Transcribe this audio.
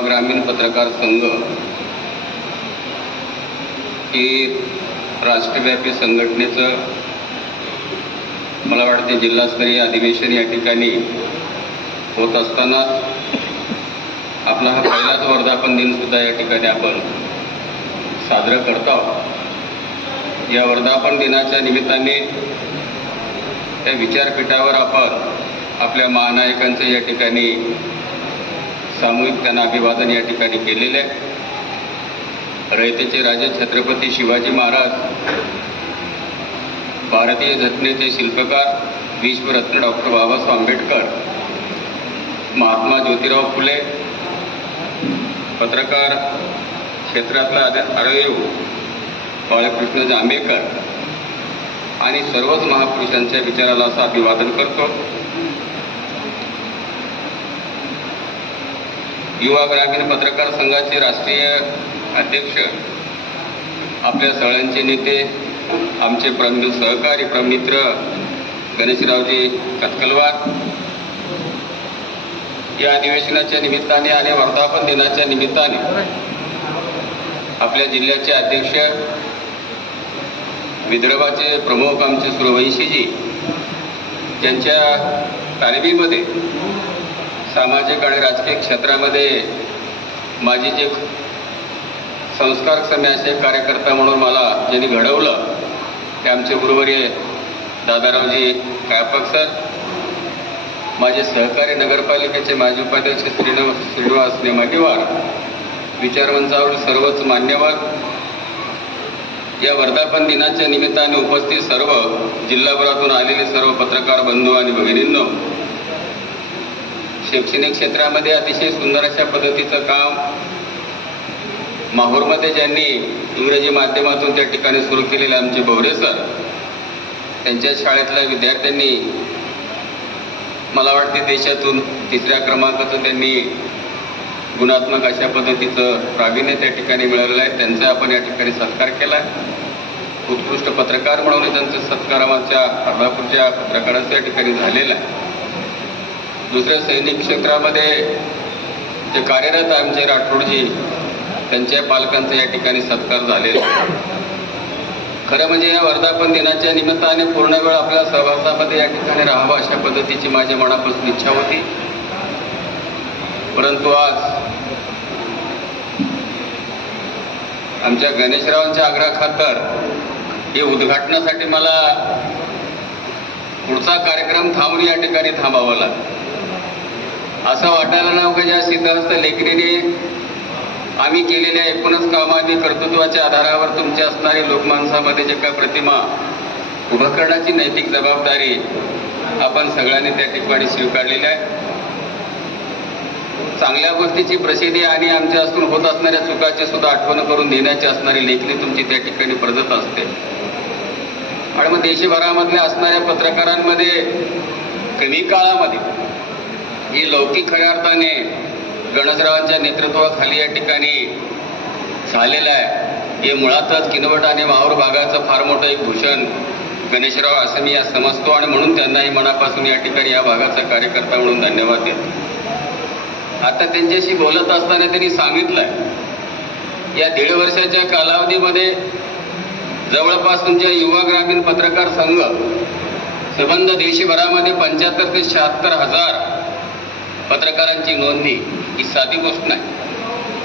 ग्रामीण पत्रकार संघ ही राष्ट्रव्यापी संघटनेचं मला वाटते जिल्हास्तरीय अधिवेशन या ठिकाणी होत असताना आपला हा पहिलाच वर्धापन दिन सुद्धा या ठिकाणी आपण साजरा करतो। या वर्धापन दिनाच्या निमित्ताने त्या विचारपीठावर आपण आपल्या महानायकांचं या ठिकाणी सामूहिक त्यांना अभिवादन या ठिकाणी केलेले आहे। रयतेचे राजे छत्रपती शिवाजी महाराज, भारतीय घटनेचे शिल्पकार विश्वरत्न डॉक्टर बाबासाहेब आंबेडकर, महात्मा ज्योतिराव फुले, पत्रकार क्षेत्रातला आदरणीय बाळकृष्ण जांभेकर आणि सर्वच महापुरुषांच्या विचाराला असं अभिवादन करतो। युवा ग्रामीण पत्रकार संघाचे राष्ट्रीय अध्यक्ष, आपल्या सगळ्यांचे नेते, आमचे प्रमुख सहकारी प्रमित्र गणेशरावजी कतकलवार, या अधिवेशनाच्या निमित्ताने आणि वर्धापन दिनाच्या निमित्ताने आपल्या जिल्ह्याचे अध्यक्ष, विदर्भाचे प्रमुख आमचे सूर्यवंशीजी, ज्यांच्या तालमीमध्ये सामाजिक आणि राजकीय क्षेत्रामध्ये माझी जे संस्कारक्षम असे कार्यकर्ता म्हणून मला ज्यांनी घडवलं ते आमचे गुरुवर्य दादारावजी कायपक सर, माझे सहकारी नगरपालिकेचे माजी उपाध्यक्ष श्रीनिवास नेमाटीवार, विचारमंचावर सर्वच मान्यवर, या वर्धापन दिनाच्या निमित्ताने उपस्थित सर्व जिल्हाभरातून आलेले सर्व पत्रकार बंधू आणि भगिनींनो, शैक्षणिक क्षेत्रामध्ये अतिशय सुंदर अशा पद्धतीचं काम माहूरमध्ये ज्यांनी इंग्रजी माध्यमातून त्या ठिकाणी सुरू केलेले आमचे भवरे सर, त्यांच्या शाळेतल्या विद्यार्थ्यांनी मला वाटते देशातून 3ऱ्या क्रमांकाचं त्यांनी गुणात्मक अशा पद्धतीचं प्रावीण्य त्या ठिकाणी मिळवलेलं आहे। त्यांचा आपण या ठिकाणी सत्कार केला आहे। उत्कृष्ट पत्रकार म्हणून त्यांचा सत्कार आमच्या अर्धापूरच्या पत्रकारांच्या ठिकाणी झालेला आहे। दुसऱ्या सैनिक क्षेत्रामध्ये जे कार्यरत आमचे राठोडजी, त्यांच्या पालकांचा या ठिकाणी सत्कार झालेला आहे। खरं म्हणजे या वर्धापन दिनाच्या निमित्ताने पूर्ण वेळ आपल्या सहवासामध्ये या ठिकाणी राहावं अशा पद्धतीची माझ्या मनापासून इच्छा होती, परंतु आज आमच्या गणेशरावांच्या आग्रहाखातर हे उद्घाटनासाठी मला पुढचा कार्यक्रम थांबून या ठिकाणी थांबावं लागलं। असं वाटायला नव्हतं की ज्या सिद्धहस्त लेखणीने आम्ही केलेल्या एकूणच कामांनी कर्तृत्वाच्या आधारावर तुमच्या असणारी लोकमानसामध्ये जे काही प्रतिमा उभं करण्याची नैतिक जबाबदारी आपण सगळ्यांनी त्या ठिकाणी स्वीकारलेली आहे। चांगल्या गोष्टीची प्रसिद्धी आणि आमच्या असून होत असणाऱ्या चुकाची सुद्धा आठवण करून देण्याची असणारी लेखणी तुमची त्या ठिकाणी प्रजत असते। आणि मग देशभरामधल्या असणाऱ्या पत्रकारांमध्ये कमी काळामध्ये ही लौकिक खऱ्या अर्थाने गणेशरावांच्या नेतृत्वाखाली या ठिकाणी झालेलं आहे। हे मुळातच किनवट आणि माहूर भागाचं फार मोठं एक भूषण गणेशराव असं मी समजतो आणि म्हणून त्यांनाही मनापासून या ठिकाणी या भागाचा कार्यकर्ता म्हणून धन्यवाद देतो। आता त्यांच्याशी बोलत असताना त्यांनी सांगितलंय, या 1.5 वर्षाच्या कालावधीमध्ये जवळपास तुमच्या युवा ग्रामीण पत्रकार संघ संबंध देशभरामध्ये 75 ते 76 हजार पत्रकारांची नोंदणी ही साधी गोष्ट नाही।